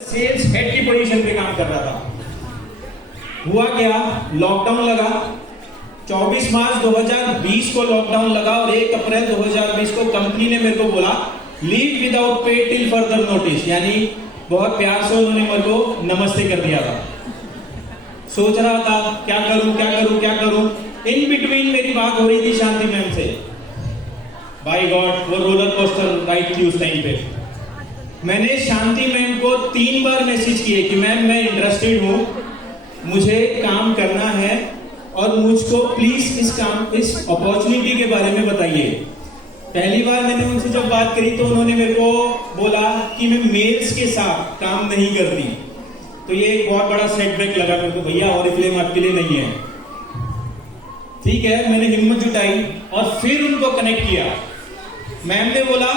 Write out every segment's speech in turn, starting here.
Sales head की position पे काम कर रहा था। हुआ क्या, लॉकडाउन लगा। 24 मार्च 2020 को लॉकडाउन लगा और 1 अप्रैल 2020 को कंपनी ने मेरे को बोला leave without pay till further notice, यानी बहुत प्यार से उन्होंने मेरे को नमस्ते कर दिया था। सोच रहा था क्या करूं क्या करूं क्या करूं। इन बिटवीन मेरी बात हो रही थी शांति मैम से। बाय गॉड, वो रोलर कोस्टर राइड थी उस टाइम पे। मैंने शांति मैम को 3 बार मैसेज किए कि मैम मैं इंटरेस्टेड हूं, मुझे काम करना है और मुझको प्लीज इस अपॉर्चुनिटी के बारे में बताइए। पहली बार मैंने उनसे जब बात करी तो उन्होंने मेरे को बोला कि मैं मेल्स के साथ काम नहीं करती। तो ये एक बहुत बड़ा सेटबैक लगा मेरे को, भैया ऑरिफ्लेम आपके लिए नहीं है। ठीक है, मैंने हिम्मत जुटाई और फिर उनको कनेक्ट किया। मैम ने बोला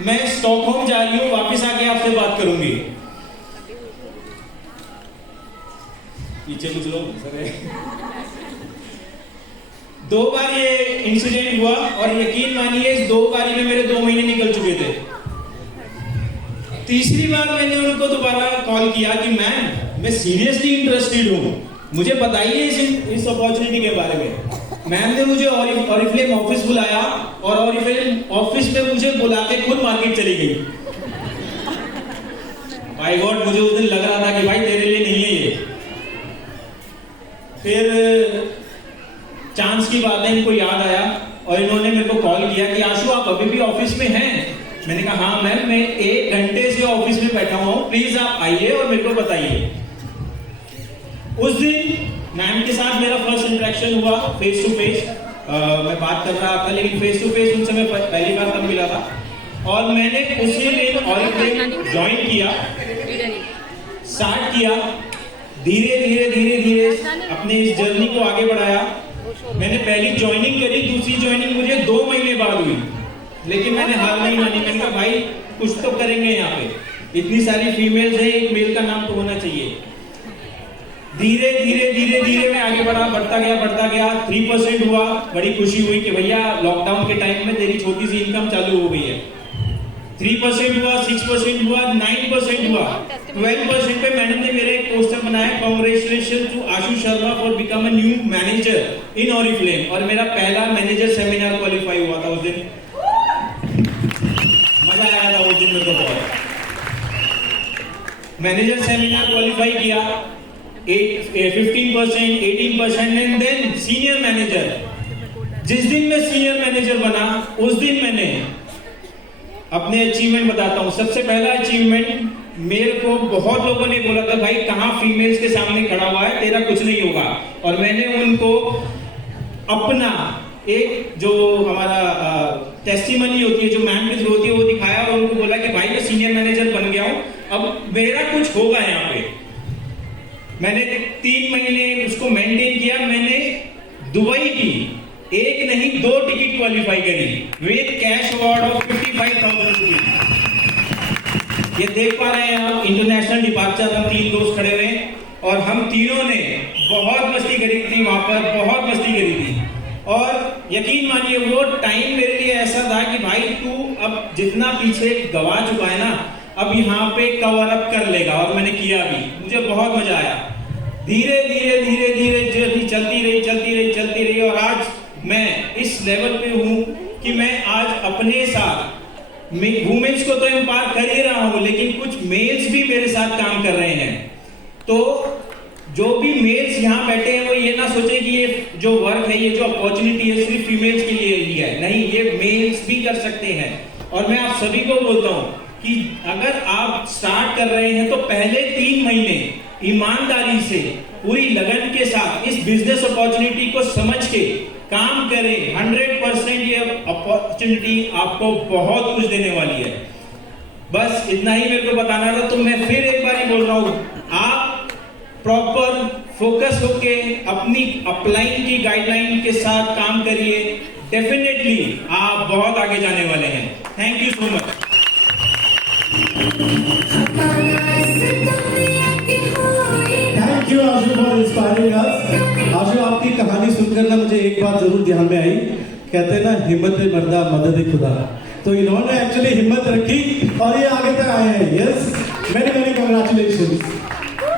मैं स्टॉकहोम जा रही हूं, वापस आके आपसे बात करूंगी। पीछे कुछ लोग सर 2 बार ये इंसिडेंट हुआ और यकीन मानिए इस 2 बारी में मेरे 2 महीने निकल चुके थे। तीसरी बार मैंने उनको दोबारा कॉल किया कि मैम मैं सीरियसली इंटरेस्टेड हूं, मुझे बताइए इस अपॉर्चुनिटी के बारे में। मैम ने मुझे ऑरिफ्लेम ऑफिस बुलाया और ऑरिफ्लेम ऑफिस में मुझे बुला के खुद मार्केट चली गई। माय गॉड, मुझे उस दिन लग रहा था कि भाई तेरे लिए नहीं है ये। फिर चांस की बात है, इनको याद आया और इन्होंने मेरे को कॉल किया कि आशु आप अभी भी ऑफिस में हैं? मैंने कहा हाँ मैम, मैं 1 घंटे से ऑफिस में बैठा हुआ हूं, प्लीज आप आइए और मेरे को बताइए। उस दिन मैम के साथ मेरा फर्स्ट इंटरेक्शन हुआ फेस टू फेस। मैं बात कर रहा था लेकिन फेस टू फेस उनसे मैं पहली बार तब मिला था और मैंने उसी दिन ऑरिफ्लेम ज्वाइन किया, स्टार्ट किया। धीरे धीरे धीरे धीरे अपने इस जर्नी को आगे बढ़ाया। मैंने पहली ज्वाइनिंग करी, दूसरी ज्वाइनिंग मुझे 2 महीने बाद हुई, लेकिन मैंने हार नहीं मानी। मैंने कहा भाई कुछ तो करेंगे, यहाँ पे इतनी सारी फीमेल्स है, एक मेल का नाम तो होना चाहिए। धीरे धीरे धीरे धीरे मैं आगे बढ़ा, बढ़ता गया। 3% हुआ, बड़ी खुशी हुई कि भैया लॉकडाउन के टाइम में तेरी छोटी सी इनकम चालू हो गई है। 3% हुआ, 6% हुआ, 9% हुआ, 12% पे मैडम ने मेरा एक पोस्टर बनाया, congratulation to Ashu Sharma for become a new manager in Oriflame, और मेरा पहला मैनेजर सेमिनार क्वालिफाई हुआ था उस दिन। मजा आया था उस दिन मेरे को बहुत। मैनेजर सेमिनार क्वालिफाई किया, 15%, 18% एंड देन सीनियर मैनेजर। जिस दिन मैं सीनियर मैनेजर बना उस दिन मैंने अपने अचीवमेंट बताता हूं। सबसे पहला अचीवमेंट, मेरे को बहुत लोगों ने बोला था भाई कहां फीमेल्स के सामने खड़ा हुआ है, तेरा कुछ नहीं होगा। और मैंने उनको अपना एक जो हमारा टेस्टिमनी होती है, जो मैम के थ्रू होती है, वो दिखाया और उनको बोला कि भाई मैं सीनियर मैनेजर बन गया हूं, अब मेरा कुछ होगा यहाँ पे। मैंने 3 महीने उसको मेंटेन किया। मैंने दुबई की 1 नहीं 2 टिकट क्वालिफाई करी with cash award of 55,000 rupees. ये देख पा रहे हैं आप, इंटरनेशनल डिपार्चर हम 3 दोस्त खड़े हुए और हम तीनों ने बहुत मस्ती करी थी वहां पर, बहुत मस्ती करी थी। और यकीन मानिए वो टाइम मेरे लिए ऐसा था कि भाई तू अब जितना पीछे गवा चुका है ना, अब यहाँ पे कवर अप कर लेगा। और मैंने किया भी, मुझे बहुत मजा आया। धीरे धीरे धीरे धीरे जर्नी चलती रही और आज मैं इस लेवल पे हूँ कि मैं आज अपने साथ वुमेन्स को तो एम्पावर कर ही रहा हूँ, लेकिन कुछ मेल्स भी मेरे साथ काम कर रहे हैं। तो जो भी मेल्स यहाँ बैठे हैं वो ये ना सोचे कि ये जो वर्क है, ये जो अपॉर्चुनिटी है सिर्फ फीमेल्स के लिए ही है, नहीं, ये मेल्स भी कर सकते हैं। और मैं आप सभी को बोलता हूँ कि अगर आप स्टार्ट कर रहे हैं तो पहले 3 महीने ईमानदारी से पूरी लगन के साथ इस बिजनेस अपॉर्चुनिटी को समझ के काम करें। 100% ये अपॉर्चुनिटी आपको बहुत कुछ देने वाली है। बस इतना ही मेरे को बताना था। तो मैं फिर एक बार ही बोल रहा हूं, आप प्रॉपर फोकस होके अपनी अपलाइन की गाइडलाइन के साथ काम करिए, डेफिनेटली आप बहुत आगे जाने वाले हैं। Thank you so much. Thank you Ashu for inspiring us. Ashu, आपकी कहानी सुनकर ना मुझे एक बात जरूर ध्यान में आई। कहते हैं ना, हिम्मत मर्दा मदद खुदा। तो इन्होंने एक्चुअली हिम्मत रखी और ये आगे तक आए हैं। यस। Many congratulations.